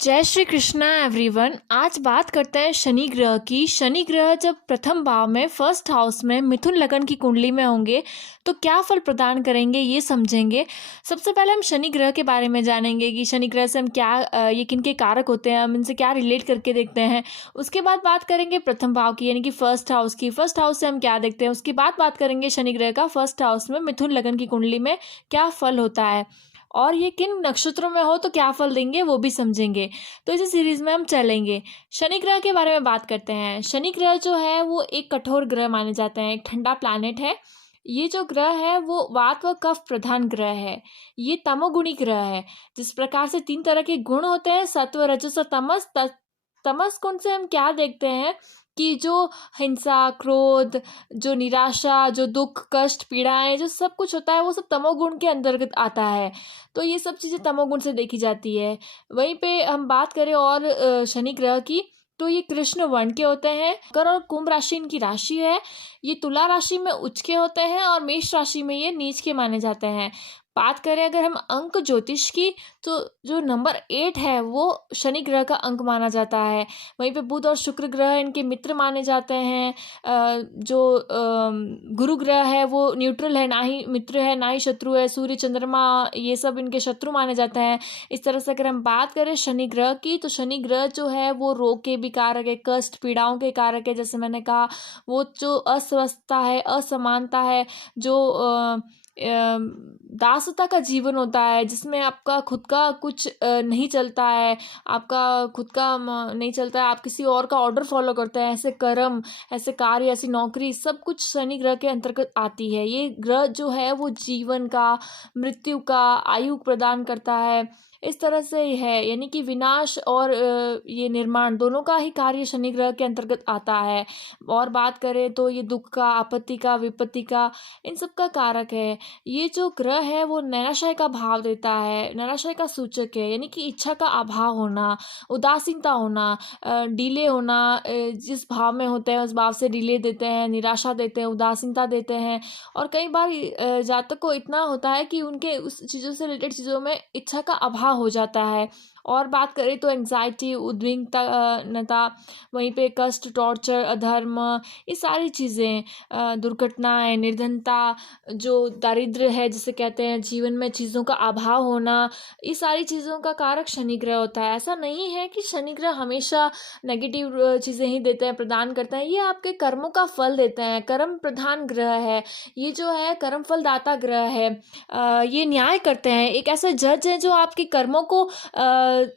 जय श्री कृष्णा एवरीवन। आज बात करते हैं शनि ग्रह की। शनि ग्रह जब प्रथम भाव में फर्स्ट हाउस में मिथुन लगन की कुंडली में होंगे तो क्या फल प्रदान करेंगे ये समझेंगे। सबसे पहले हम शनि ग्रह के बारे में जानेंगे कि शनि ग्रह से हम क्या ये किन के कारक होते हैं, हम इनसे क्या रिलेट करके देखते हैं। उसके बाद बात करेंगे प्रथम भाव की यानी कि फर्स्ट हाउस की। फर्स्ट हाउस से हम क्या देखते हैं। उसके बाद बात करेंगे शनि ग्रह का फर्स्ट हाउस में मिथुन लगन की कुंडली में क्या फल होता है और ये किन नक्षत्रों में हो तो क्या फल देंगे वो भी समझेंगे। तो इसी सीरीज में हम चलेंगे। शनि ग्रह के बारे में बात करते हैं। शनि ग्रह जो है वो एक कठोर ग्रह माने जाते हैं, एक ठंडा प्लैनेट है। ये जो ग्रह है वो वात व कफ प्रधान ग्रह है। ये तमोगुणी ग्रह है। जिस प्रकार से 3 तरह के गुण होते हैं, सत्व, रजस और तमस। तमस गुण से हम क्या देखते हैं कि जो हिंसा, क्रोध, जो निराशा, जो दुख, कष्ट, पीड़ाएं, जो सब कुछ होता है वो सब तमोगुण के अंतर्गत आता है। तो ये सब चीज़ें तमोगुण से देखी जाती है। वहीं पे हम बात करें और शनि ग्रह की, तो ये कृष्ण वर्ण के होते हैं। मकर और कुंभ राशि इनकी राशि है। ये तुला राशि में उच्च के होते हैं और मेष राशि में ये नीच के माने जाते हैं। बात करें अगर हम अंक ज्योतिष की, तो जो नंबर 8 है वो शनि ग्रह का अंक माना जाता है। वहीं पे बुध और शुक्र ग्रह इनके मित्र माने जाते हैं। जो गुरु ग्रह है वो न्यूट्रल है, ना ही मित्र है ना ही शत्रु है। सूर्य, चंद्रमा ये सब इनके शत्रु माने जाते हैं। इस तरह से अगर हम बात करें शनि ग्रह की, तो शनि ग्रह जो है वो रोग के भी कारक है, कष्ट पीड़ाओं के कारक है। जैसे मैंने कहा, वो जो अस्वस्थता है, असमानता है, जो दासता का जीवन होता है जिसमें आपका खुद का कुछ नहीं चलता है, आपका खुद का नहीं चलता है, आप किसी और का ऑर्डर फॉलो करते हैं। ऐसे कर्म, ऐसे कार्य, ऐसी नौकरी, सब कुछ शनि ग्रह के अंतर्गत आती है। ये ग्रह जो है वो जीवन का, मृत्यु का, आयु प्रदान करता है। इस तरह से है, यानी कि विनाश और ये निर्माण दोनों का ही कार्य शनि ग्रह के अंतर्गत आता है। और बात करें तो ये दुख का, आपत्ति का, विपत्ति का, इन सब का कारक है। ये जो ग्रह है वो निराशय का भाव देता है, निराशय का सूचक है, यानी कि इच्छा का अभाव होना, उदासीनता होना, डिले होना। जिस भाव में होते हैं उस भाव से डिले देते हैं, निराशा देते हैं, उदासीनता देते हैं। और कई बार जातक को इतना होता है कि उनके उस चीज़ों से रिलेटेड चीज़ों में इच्छा का अभाव हो जाता है। और बात करें तो एंग्जाइटी, उद्विग्नता, वहीं पे कष्ट, टॉर्चर, अधर्म, ये सारी चीज़ें, दुर्घटनाएं, निर्धनता, जो दारिद्र्य है जिसे कहते हैं, जीवन में चीज़ों का अभाव होना, ये सारी चीज़ों का कारक शनि ग्रह होता है। ऐसा नहीं है कि शनि ग्रह हमेशा नेगेटिव चीज़ें ही देते हैं, प्रदान करते हैं। ये आपके कर्मों का फल देते हैं। कर्म प्रधान ग्रह है ये, जो है कर्म फलदाता ग्रह है। ये न्याय करते हैं, एक ऐसा जज है जो आपके कर्मों को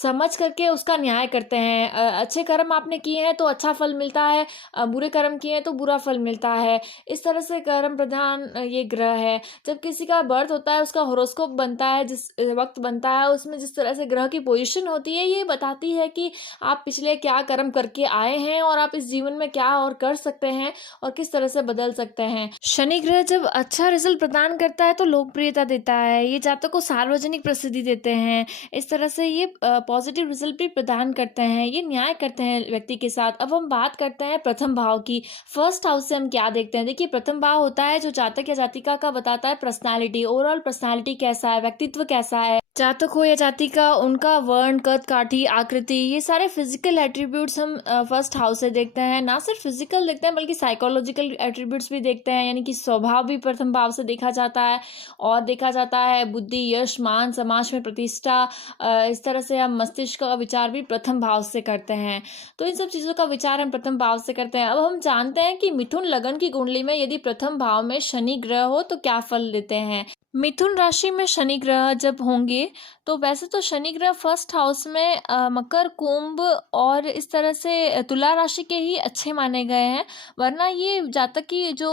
समझ करके उसका न्याय करते हैं। अच्छे कर्म आपने किए हैं तो अच्छा फल मिलता है, बुरे कर्म किए हैं तो बुरा फल मिलता है। इस तरह से कर्म प्रधान ये ग्रह है। जब किसी का बर्थ होता है, उसका हॉरोस्कोप बनता है, जिस वक्त बनता है, उसमें जिस तरह से ग्रह की पोजीशन होती है, ये बताती है कि आप पिछले क्या कर्म करके आए हैं और आप इस जीवन में क्या और कर सकते हैं और किस तरह से बदल सकते हैं। शनि ग्रह जब अच्छा रिजल्ट प्रदान करता है तो लोकप्रियता देता है। ये जातक को सार्वजनिक प्रसिद्धि देते हैं। इस तरह से ये पॉजिटिव रिजल्ट भी प्रदान करते हैं। ये न्याय करते हैं व्यक्ति के साथ। अब हम बात करते हैं प्रथम भाव की। फर्स्ट हाउस से हम क्या देखते हैं। देखिए, प्रथम भाव होता है जो जातक या जातिका का बताता है पर्सनालिटी, ओवरऑल पर्सनालिटी कैसा है, व्यक्तित्व कैसा है। जातक हो या जातिका, उनका वर्ण, कद काठी, आकृति, ये सारे फिजिकल एट्रीब्यूट्स हम फर्स्ट हाउस से देखते हैं। ना सिर्फ फिजिकल देखते हैं बल्कि साइकोलॉजिकल एट्रीब्यूट्स भी देखते हैं, यानी कि स्वभाव भी प्रथम भाव से देखा जाता है। और देखा जाता है बुद्धि, यश, मान, समाज में प्रतिष्ठा। इस तरह से हम मस्तिष्क का विचार भी प्रथम भाव से करते हैं। तो इन सब चीज़ों का विचार हम प्रथम भाव से करते हैं। अब हम जानते हैं कि मिथुन लगन की कुंडली में यदि प्रथम भाव में शनि ग्रह हो तो क्या फल देते हैं। मिथुन राशि में शनि ग्रह जब होंगे तो वैसे तो शनि ग्रह फर्स्ट हाउस में मकर, कुंभ और इस तरह से तुला राशि के ही अच्छे माने गए हैं। वरना ये जातक की जो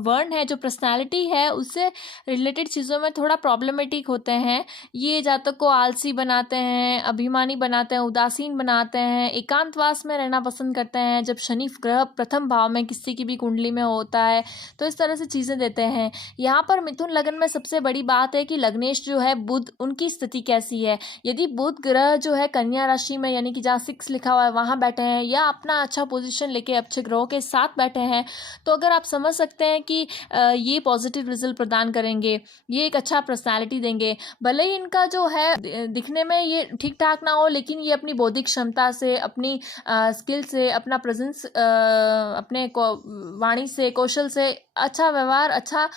वर्ण है, जो पर्सनालिटी है, उससे रिलेटेड चीज़ों में थोड़ा प्रॉब्लमेटिक होते हैं। ये जातक को आलसी बनाते हैं, अभिमानी बनाते हैं, उदासीन बनाते हैं, एकांतवास में रहना पसंद करते हैं। जब शनि ग्रह प्रथम भाव में किसी की भी कुंडली में होता है तो इस तरह से चीज़ें देते हैं। यहाँ पर मिथुन लगन में सबसे बड़ी बात है कि लग्नेश जो है बुध, उनकी स्थिति कैसी है। यदि बुध ग्रह जो है कन्या राशि में, यानी कि जहाँ 6 लिखा हुआ है वहाँ बैठे हैं, या अपना अच्छा पोजीशन लेके अच्छे ग्रहों के साथ बैठे हैं, तो अगर आप समझ सकते हैं कि ये पॉजिटिव रिजल्ट प्रदान करेंगे, ये एक अच्छा पर्सनैलिटी देंगे। भले ही इनका जो है दिखने में ये ठीक ठाक ना हो, लेकिन ये अपनी बौद्धिक क्षमता से, अपनी स्किल से, अपना प्रेजेंस, अपने वाणी से, कौशल से, अच्छा व्यवहार, अच्छा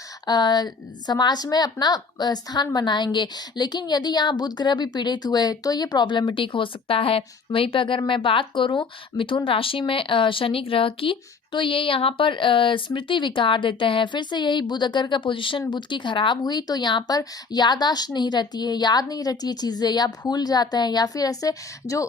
समाज में अपना स्थान बनाएंगे। लेकिन यदि यहाँ बुध ग्रह भी पीड़ित हुए तो ये प्रॉब्लमेटिक हो सकता है। वहीं पे अगर मैं बात करूँ मिथुन राशि में शनि ग्रह की, तो ये यहाँ पर स्मृति विकार देते हैं। फिर से यही बुध अगर का पोजीशन बुध की खराब हुई तो यहाँ पर याददाश्त नहीं रहती है, याद नहीं रहती है चीज़ें, या भूल जाते हैं, या फिर ऐसे जो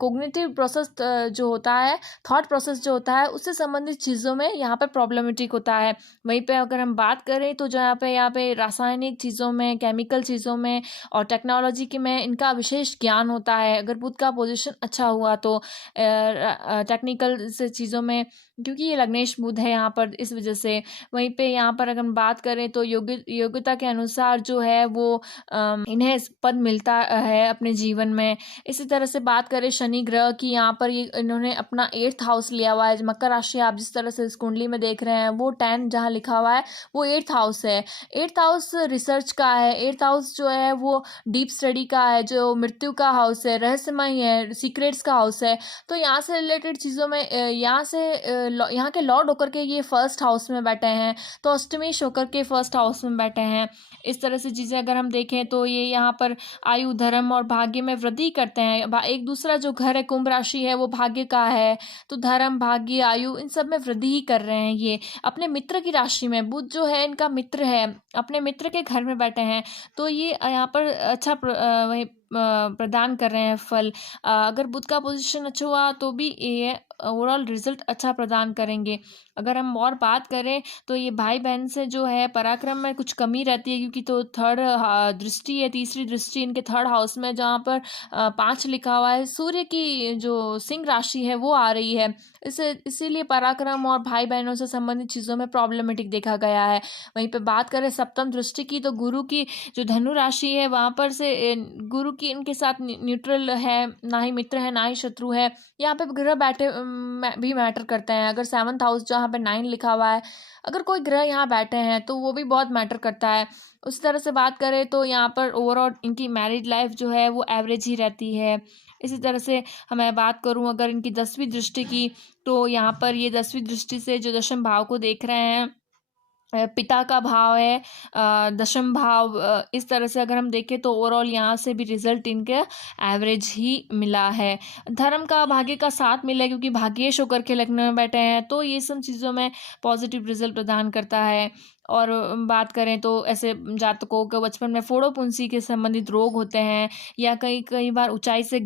कोग्निटिव प्रोसेस जो होता है, थॉट प्रोसेस जो होता है, उससे संबंधित चीज़ों में यहाँ पर प्रॉब्लमेटिक होता है। वहीं पे अगर हम बात करें तो जो यहाँ पे रासायनिक चीज़ों में, केमिकल चीज़ों में और टेक्नोलॉजी के में इनका विशेष ज्ञान होता है। अगर बुध का पोजीशन अच्छा हुआ तो टेक्निकल से चीज़ों में, क्योंकि ये लग्नेश बुध है यहाँ पर, इस वजह से। वहीं पे यहाँ पर अगर हम बात करें तो योग्यता के अनुसार जो है वो इन्हें पद मिलता है अपने जीवन में। इसी तरह से बात करें शनि ग्रह की, यहाँ पर ये इन्होंने अपना 8th हाउस लिया हुआ है। मकर राशि आप जिस तरह से इस कुंडली में देख रहे हैं, वो 10 जहाँ लिखा हुआ है वो 8th हाउस है। 8th हाउस रिसर्च का है। 8th हाउस जो है वो डीप स्टडी का है, जो मृत्यु का हाउस है, रहस्यमय है, सीक्रेट्स का हाउस है। तो यहाँ से रिलेटेड चीज़ों में यहाँ के लॉर्ड होकर के ये फर्स्ट हाउस में बैठे हैं, तो अष्टमेश होकर के फर्स्ट हाउस में बैठे हैं। इस तरह से चीज़ें अगर हम देखें तो ये यहाँ पर आयु, धर्म और भाग्य में वृद्धि करते हैं। एक दूसरा जो घर है कुंभ राशि है वो भाग्य का है, तो धर्म, भाग्य, आयु इन सब में वृद्धि ही कर रहे हैं। ये अपने मित्र की राशि में, बुध जो है इनका मित्र है, अपने मित्र के घर में बैठे हैं, तो ये यहाँ पर अच्छा वही प्रदान कर रहे हैं फल। अगर बुध का पोजीशन अच्छा हुआ तो भी ये ओवरऑल रिजल्ट अच्छा प्रदान करेंगे। अगर हम और बात करें तो ये भाई बहन से जो है पराक्रम में कुछ कमी रहती है, क्योंकि तो थर्ड दृष्टि है, तीसरी दृष्टि इनके थर्ड हाउस में, जहाँ पर 5 लिखा हुआ है। सूर्य की जो सिंह राशि है वो आ रही है, इसीलिए पराक्रम और भाई बहनों से संबंधित चीज़ों में प्रॉब्लमेटिक देखा गया है। वहीं पे बात करें सप्तम दृष्टि की, तो गुरु की जो धनु राशि है वहाँ पर से गुरु की इनके साथ न्यूट्रल है, ना ही मित्र है ना ही शत्रु है। यहाँ पे ग्रह बैठे भी मैटर करते हैं। अगर 7th हाउस जहाँ पे 9 लिखा हुआ है, अगर कोई ग्रह यहाँ बैठे हैं तो वो भी बहुत मैटर करता है। उस तरह से बात करें तो यहाँ पर ओवरऑल इनकी मैरिड लाइफ जो है वो एवरेज ही रहती है। इसी तरह से मैं बात करूँ अगर इनकी 10वीं दृष्टि की, तो यहाँ पर ये 10वीं दृष्टि से जो दशम भाव को देख रहे हैं, पिता का भाव है दशम भाव। इस तरह से अगर हम देखें तो ओवरऑल यहाँ से भी रिजल्ट इनके एवरेज ही मिला है। धर्म का, भाग्य का साथ मिला है, क्योंकि भाग्येश होकर के लग्न में बैठे हैं, तो ये सब चीज़ों में पॉजिटिव रिजल्ट प्रदान करता है। और बात करें तो ऐसे जातकों के बचपन में फोड़ो फुंसी के संबंधित रोग होते हैं, या कई कई बार ऊंचाई से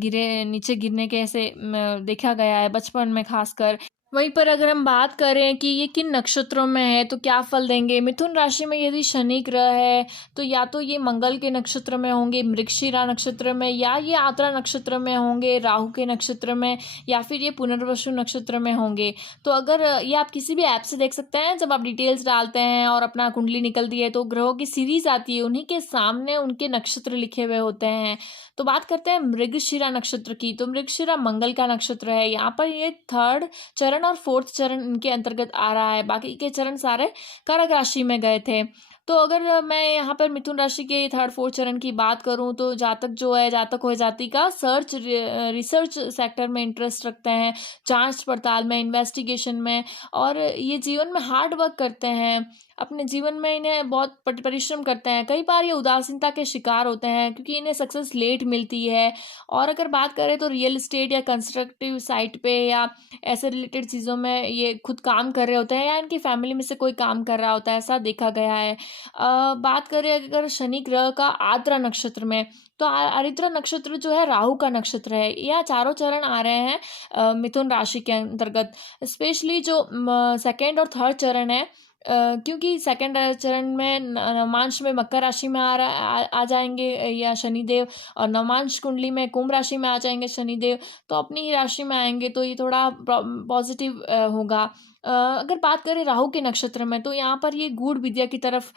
नीचे गिरने के ऐसे देखा गया है बचपन में खासकर। वहीं पर अगर हम बात करें कि ये किन नक्षत्रों में है तो क्या फल देंगे, मिथुन राशि में यदि शनि ग्रह है तो या तो ये मंगल के नक्षत्र में होंगे, मृगशिरा नक्षत्र में, या ये आद्रा नक्षत्र में होंगे, राहु के नक्षत्र में, या फिर ये पुनर्वसु नक्षत्र में होंगे। तो अगर ये आप किसी भी ऐप से देख सकते हैं, जब आप डिटेल्स डालते हैं और अपना कुंडली निकलती है तो ग्रहों की सीरीज आती है, उन्हीं के सामने उनके नक्षत्र लिखे हुए होते हैं। तो बात करते हैं मृगशिरा नक्षत्र की, तो मृगशिरा मंगल का नक्षत्र है। यहाँ पर ये 3rd चरण और 4th चरण इनके अंतर्गत आ रहा है, बाकी के चरण सारे कर्क राशि में गए थे। तो अगर मैं यहाँ पर मिथुन राशि के 3rd 4th चरण की बात करूँ तो जातक जो है, जातक हो जाति का रिसर्च सेक्टर में इंटरेस्ट रखते हैं, जांच पड़ताल में, इन्वेस्टिगेशन में, और ये जीवन में हार्ड वर्क करते हैं। अपने जीवन में इन्हें बहुत परिश्रम करते हैं। कई बार ये उदासीनता के शिकार होते हैं क्योंकि इन्हें सक्सेस लेट मिलती है। और अगर बात करें तो रियल एस्टेट या कंस्ट्रक्टिव साइट पे या ऐसे रिलेटेड चीज़ों में ये खुद काम कर रहे होते हैं, या इनकी फैमिली में से कोई काम कर रहा होता है, ऐसा देखा गया है। बात करें अगर शनि ग्रह का आर्द्रा नक्षत्र में, तो आर्द्रा नक्षत्र जो है राहु का नक्षत्र है। यह चारों चरण आ रहे हैं मिथुन राशि के अंतर्गत। स्पेशली जो 2nd और 3rd चरण है, क्योंकि 2nd चरण में नवमांश में मकर राशि में आ जाएंगे या शनिदेव, और नवमांश कुंडली में कुंभ राशि में आ जाएंगे शनिदेव, तो अपनी ही राशि में आएंगे, तो ये थोड़ा पॉजिटिव होगा। अगर बात करें राहु के नक्षत्र में, तो यहाँ पर ये गूढ़ विद्या की तरफ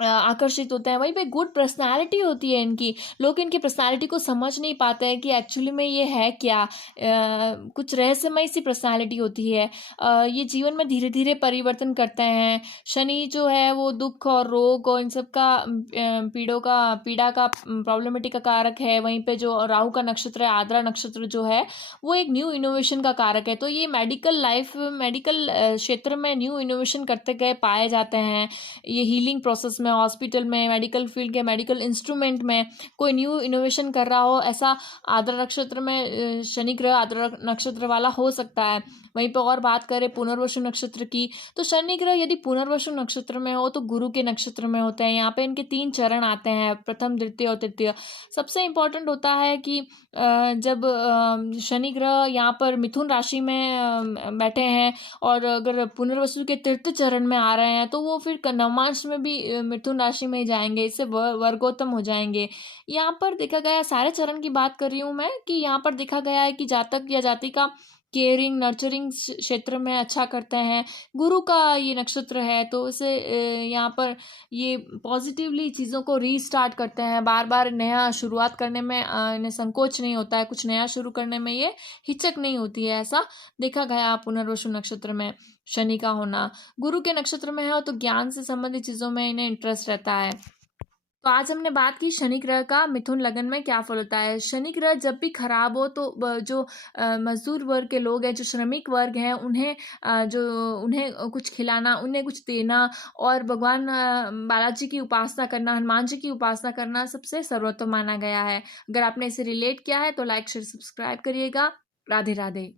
आकर्षित होते हैं। वहीं पे गुड पर्सनैलिटी होती है इनकी, लोग इनकी पर्सनैलिटी को समझ नहीं पाते हैं कि एक्चुअली में ये है क्या। कुछ रहस्यमय सी पर्सनैलिटी होती है। ये जीवन में धीरे धीरे परिवर्तन करते हैं। शनि जो है वो दुख और रोग और इन सब का पीड़ा का प्रॉब्लमेटिक का कारक है। वहीं पे जो राहु का नक्षत्र है, आद्रा नक्षत्र जो है, वो एक न्यू इनोवेशन का कारक है। तो ये मेडिकल क्षेत्र में न्यू इनोवेशन करते गए पाए जाते हैं। ये हीलिंग प्रोसेस में, हॉस्पिटल में, मेडिकल फील्ड के मेडिकल इंस्ट्रूमेंट में कोई न्यू इनोवेशन कर रहा हो, ऐसा आद्रा नक्षत्र में शनि ग्रह आद्रा नक्षत्र वाला हो सकता है। वहीं पर और बात करें पुनर्वसु नक्षत्र की, तो शनि ग्रह यदि पुनर्वसु नक्षत्र में हो तो गुरु के नक्षत्र में होते हैं। यहाँ पे इनके 3 चरण आते हैं, प्रथम, द्वितीय और तृतीय। सबसे इम्पोर्टेंट होता है कि जब शनि ग्रह यहाँ पर मिथुन राशि में बैठे हैं और अगर पुनर्वसु के तृतीय चरण में आ रहे हैं तो वो फिर नवमांश में भी मिथुन राशि में ही जाएंगे, इससे वर्गोत्तम हो जाएंगे। यहाँ पर देखा गया, सारे चरण की बात कर रही हूँ मैं, कि यहाँ पर देखा गया है कि जातक या जातिका केयरिंग नर्चरिंग क्षेत्र में अच्छा करते हैं। गुरु का ये नक्षत्र है तो इसे यहाँ पर ये पॉजिटिवली चीज़ों को रीस्टार्ट करते हैं। बार बार नया शुरुआत करने में इन्हें संकोच नहीं होता है, कुछ नया शुरू करने में ये हिचक नहीं होती है। ऐसा देखा गया पुनर्वसु नक्षत्र में शनि का होना। गुरु के नक्षत्र में है तो ज्ञान से संबंधित चीज़ों में इन्हें इंटरेस्ट रहता है। तो आज हमने बात की शनि ग्रह का मिथुन लगन में क्या फल होता है। शनि ग्रह जब भी खराब हो तो जो मजदूर वर्ग के लोग हैं, जो श्रमिक वर्ग हैं, उन्हें कुछ खिलाना, उन्हें कुछ देना और भगवान बालाजी की उपासना करना, हनुमान जी की उपासना करना सबसे सर्वोत्तम माना गया है। अगर आपने इसे रिलेट किया है तो लाइक शेयर सब्सक्राइब करिएगा। राधे राधे।